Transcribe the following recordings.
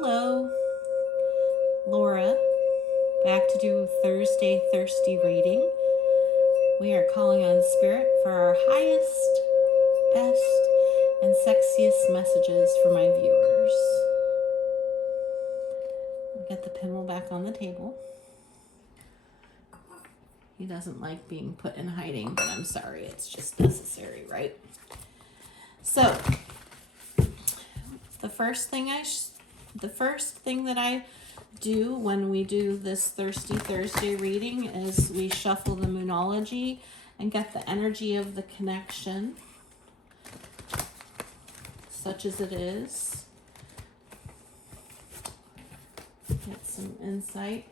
Hello, Laura, back to do Thursday Thirsty reading. We are calling on Spirit for our highest, best, and sexiest messages for my viewers. Get the pinwheel back on the table. He doesn't like being put in hiding, but I'm sorry, it's just necessary, right? So, the first thing that I do when we do this Thirsty Thursday reading is we shuffle the Moonology and get the energy of the connection, such as it is. Get some insight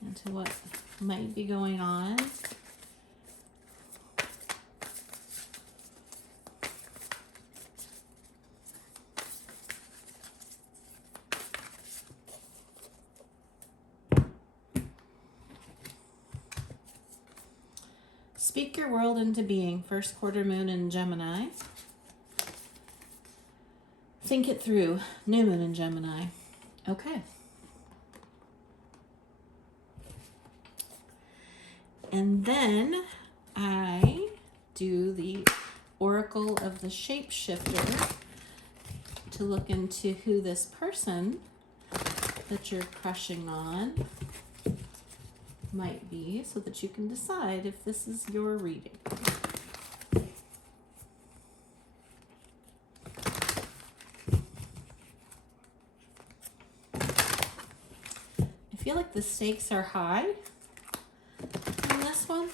into what might be going on. Speak your world into being, first quarter moon in Gemini. Think it through, new moon in Gemini. Okay. And then I do the Oracle of the Shapeshifter to look into who this person that you're crushing on might be, so that you can decide if this is your reading. I feel like the stakes are high in this one.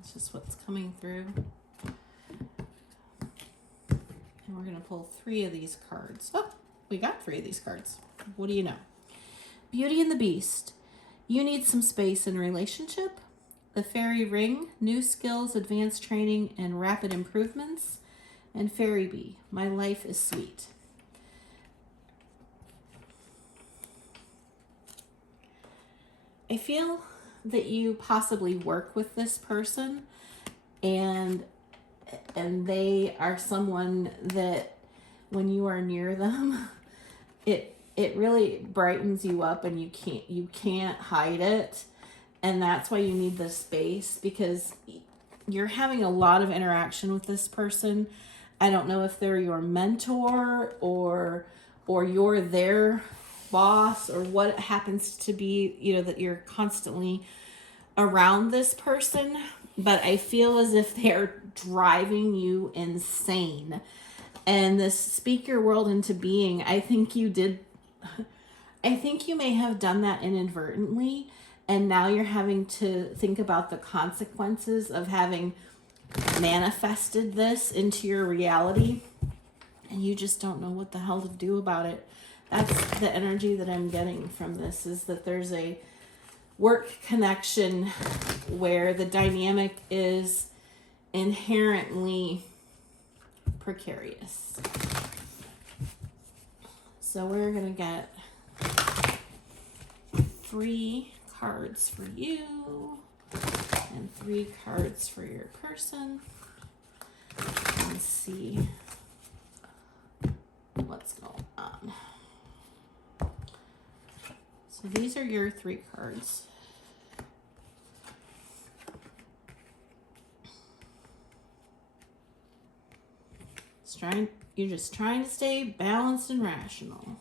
It's just what's coming through. And we're going to pull 3 of these cards. Oh, we got 3 of these cards. What do you know? Beauty and the Beast. You need some space in a relationship. The Fairy Ring. New skills, advanced training, and rapid improvements. And Fairy Bee. My life is sweet. I feel that you possibly work with this person, and they are someone that when you are near them, it really brightens you up, and you can't hide it. And that's why you need this space, because you're having a lot of interaction with this person. I don't know if they're your mentor or you're their boss, or what it happens to be, that you're constantly around this person, but I feel as if they're driving you insane. And this speak your world into being, I think you may have done that inadvertently, and now you're having to think about the consequences of having manifested this into your reality, and you just don't know what the hell to do about it. That's the energy that I'm getting from this, is that there's a work connection where the dynamic is inherently precarious. So we're going to get 3 cards for you and 3 cards for your person, and see what's going on. So these are your 3 cards. You're just trying to stay balanced and rational.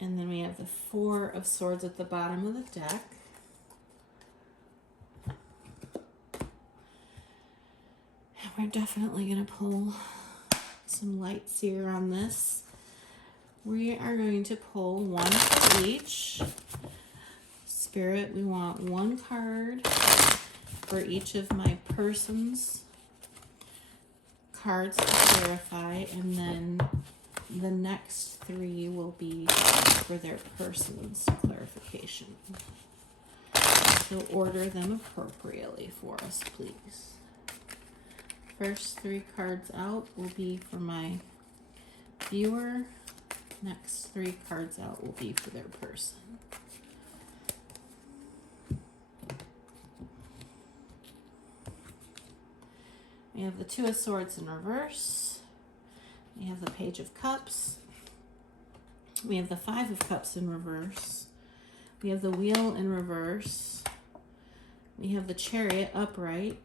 And then we have the 4 of Swords at the bottom of the deck. And we're definitely going to pull some lights here on this. We are going to pull 1 for each. Spirit, we want 1 card for each of my person's cards to clarify, and then the next 3 will be for their person's clarification. So order them appropriately for us, please. First 3 cards out will be for my viewer, Next 3 cards out will be for their person. We have the 2 of Swords in reverse. We have the Page of Cups. We have the 5 of Cups in reverse. We have the Wheel in reverse. We have the Chariot upright.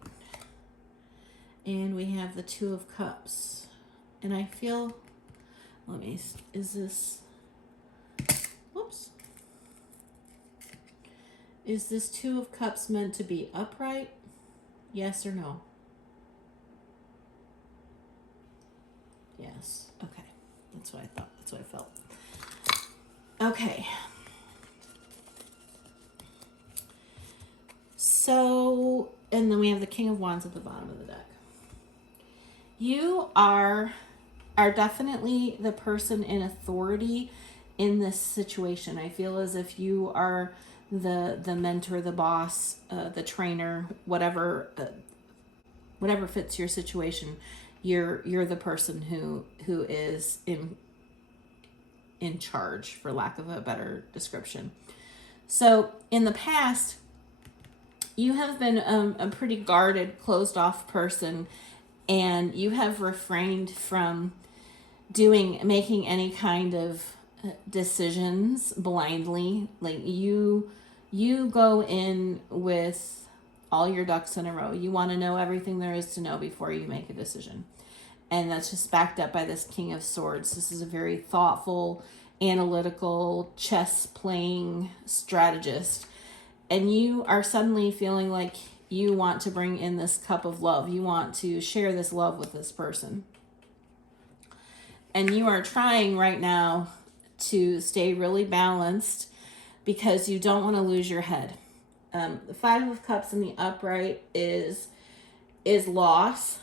And we have the 2 of Cups. And I feel, is this, whoops. Is this 2 of Cups meant to be upright? Yes or no? Yes. Okay. That's what I thought. That's what I felt. Okay. So, and then we have the King of Wands at the bottom of the deck. You are definitely the person in authority in this situation. I feel as if you are the mentor, the boss, the trainer, whatever fits your situation. You're the person who is in charge, for lack of a better description. So in the past, you have been a pretty guarded, closed off person, and you have refrained from making any kind of decisions blindly. Like you go in with all your ducks in a row. You want to know everything there is to know before you make a decision. And that's just backed up by this King of Swords. This is a very thoughtful, analytical, chess-playing strategist. And you are suddenly feeling like you want to bring in this cup of love. You want to share this love with this person. And you are trying right now to stay really balanced because you don't want to lose your head. The 5 of Cups in the upright is loss,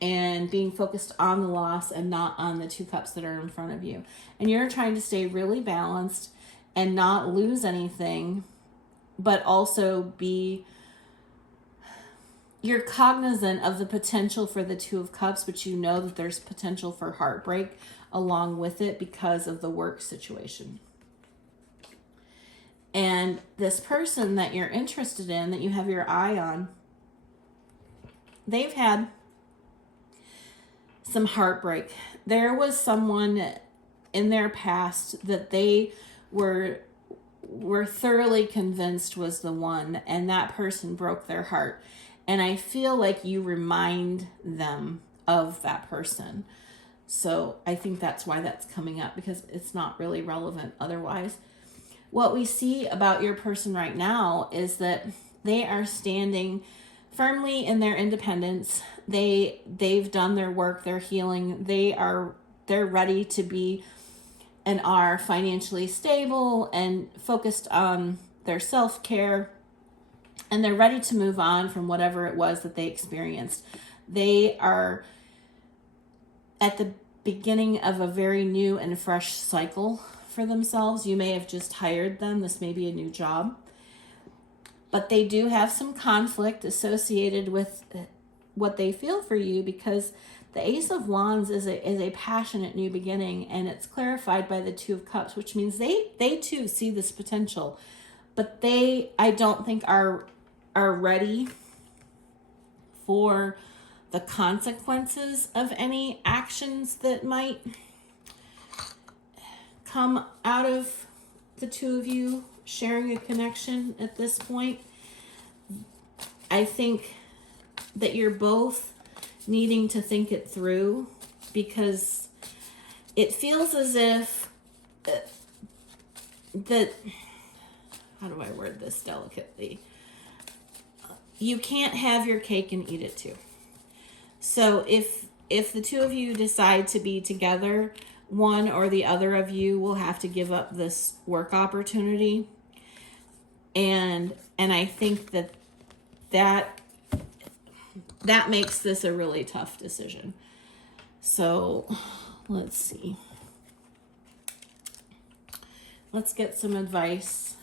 and being focused on the loss and not on the 2 cups that are in front of you. And you're trying to stay really balanced and not lose anything, but also you're cognizant of the potential for the 2 of Cups, but you know that there's potential for heartbreak along with it because of the work situation. And this person that you're interested in, that you have your eye on, they've had some heartbreak. There was someone in their past that they were thoroughly convinced was the one, and that person broke their heart. And I feel like you remind them of that person. So I think that's why that's coming up, because it's not really relevant otherwise. What we see about your person right now is that they are standing firmly in their independence. They've done their work, their healing. They're ready to be and are financially stable and focused on their self-care, and they're ready to move on from whatever it was that they experienced. They are at the beginning of a very new and fresh cycle for themselves. You may have just hired them. This may be a new job. But they do have some conflict associated with what they feel for you, because the Ace of Wands is a passionate new beginning, and it's clarified by the 2 of Cups, which means they too see this potential, but I don't think are ready for the consequences of any actions that might come out of the 2 of you sharing a connection at this point. I think that you're both needing to think it through, because it feels as if that, how do I word this delicately? You can't have your cake and eat it too. So if the 2 of you decide to be together, one or the other of you will have to give up this work opportunity. And I think that makes this a really tough decision. So let's see. Let's get some advice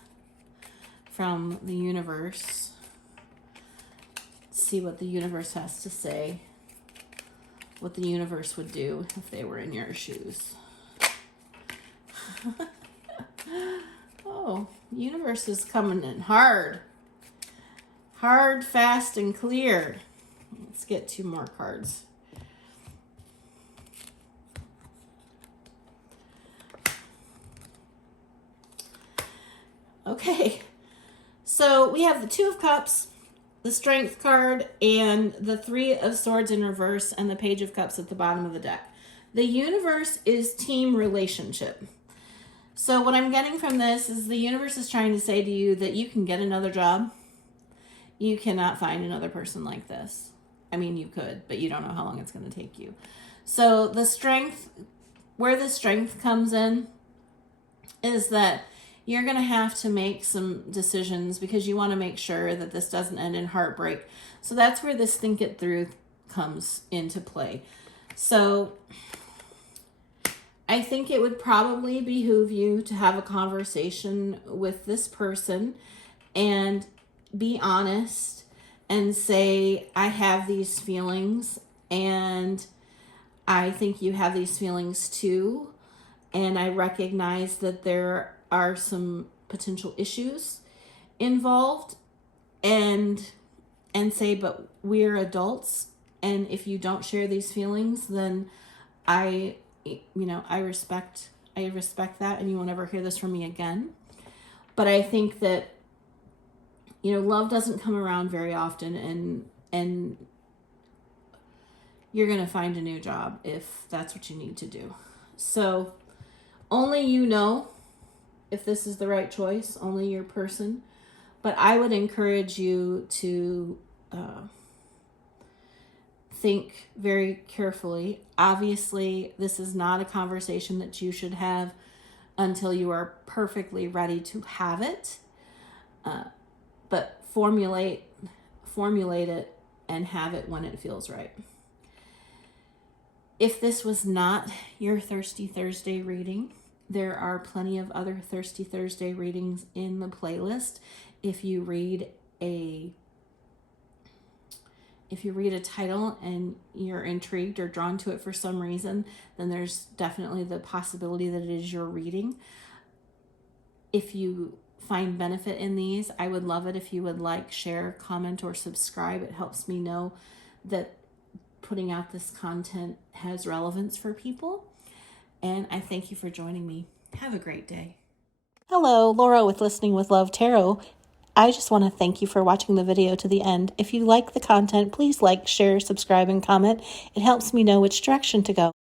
from the universe. See what the universe has to say. What the universe would do if they were in your shoes. Oh, universe is coming in hard. Hard, fast, and clear. Let's get 2 more cards. Okay, so we have the 2 of Cups, the Strength card, and the 3 of Swords in reverse, and the Page of Cups at the bottom of the deck. The universe is team relationship. So what I'm getting from this is the universe is trying to say to you that you can get another job. You cannot find another person like this. I mean, you could, but you don't know how long it's going to take you. So the strength, where the strength comes in, is that you're going to have to make some decisions because you want to make sure that this doesn't end in heartbreak. So that's where this think it through comes into play. So I think it would probably behoove you to have a conversation with this person and be honest and say, I have these feelings and I think you have these feelings too. And I recognize that there are some potential issues involved, and say, but we're adults, and if you don't share these feelings, then I respect that, and you won't ever hear this from me again. But I think that, love doesn't come around very often, and you're going to find a new job if that's what you need to do. So only you know if this is the right choice, only your person. But I would encourage you to think very carefully. Obviously, this is not a conversation that you should have until you are perfectly ready to have it. But formulate it and have it when it feels right. If this was not your Thirsty Thursday reading, there are plenty of other Thirsty Thursday readings in the playlist. If you read a title and you're intrigued or drawn to it for some reason, then there's definitely the possibility that it is your reading. If you find benefit in these, I would love it if you would like, share, comment, or subscribe. It helps me know that putting out this content has relevance for people. And I thank you for joining me. Have a great day. Hello, Laura with Listening with Love Tarot. I just want to thank you for watching the video to the end. If you like the content, please like, share, subscribe, and comment. It helps me know which direction to go.